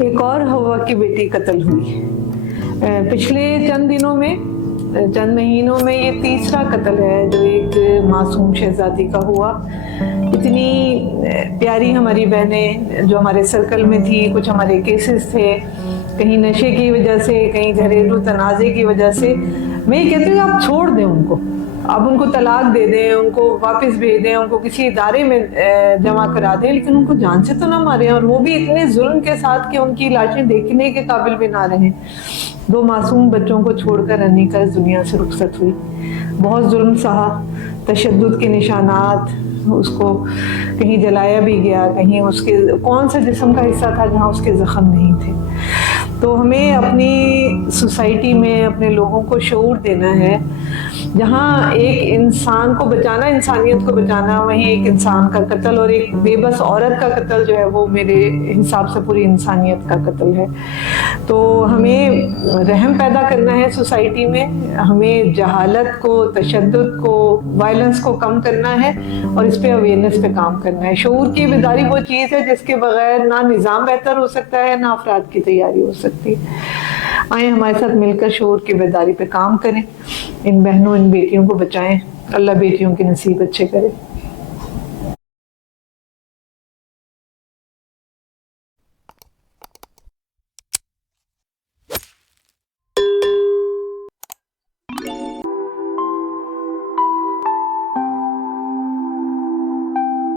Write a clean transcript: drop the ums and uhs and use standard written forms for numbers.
ایک اور ہوا کی بیٹی قتل ہوئی پچھلے چند مہینوں میں یہ تیسرا قتل ہے جو ایک معصوم شہزادی کا ہوا. اتنی پیاری ہماری بہنیں جو ہمارے سرکل میں تھی، کچھ ہمارے کیسز تھے، کہیں نشے کی وجہ سے، کہیں گھریلو تنازع کی وجہ سے. میں یہ کہتی ہوں آپ چھوڑ دیں ان کو، آپ ان کو طلاق دے دیں، ان کو واپس بھیج دیں، ان کو کسی ادارے میں جمع کرا دیں، لیکن ان کو جان سے تو نہ ماریں، اور وہ بھی اتنے ظلم کے ساتھ کہ ان کی لاشیں دیکھنے کے قابل بھی نہ رہیں. 2 معصوم بچوں کو چھوڑ کر انیکا اس دنیا سے رخصت ہوئی. بہت ظلم سہا، تشدد کے نشانات، اس کو کہیں جلایا بھی گیا، کہیں اس کے کون سے جسم کا حصہ تھا جہاں اس کے زخم نہیں تھے. تو ہمیں اپنی سوسائٹی میں اپنے لوگوں کو شعور دینا ہے. جہاں ایک انسان کو بچانا، انسانیت کو بچانا، وہیں ایک انسان کا قتل اور ایک بے بس عورت کا قتل جو ہے وہ میرے حساب سے پوری انسانیت کا قتل ہے. تو ہمیں رحم پیدا کرنا ہے سوسائٹی میں، ہمیں جہالت کو، تشدد کو، وائلنس کو کم کرنا ہے، اور اس پہ اویئرنیس پہ کام کرنا ہے. شعور کی بیداری وہ چیز ہے جس کے بغیر نہ نظام بہتر ہو سکتا ہے، نہ افراد کی تیاری ہو سکتی. آئیں ہمارے ساتھ مل کر شعور کی بیداری پہ کام کریں، ان بہنوں، ان بیٹیوں کو بچائیں. اللہ بیٹیوں کے نصیب اچھے کرے.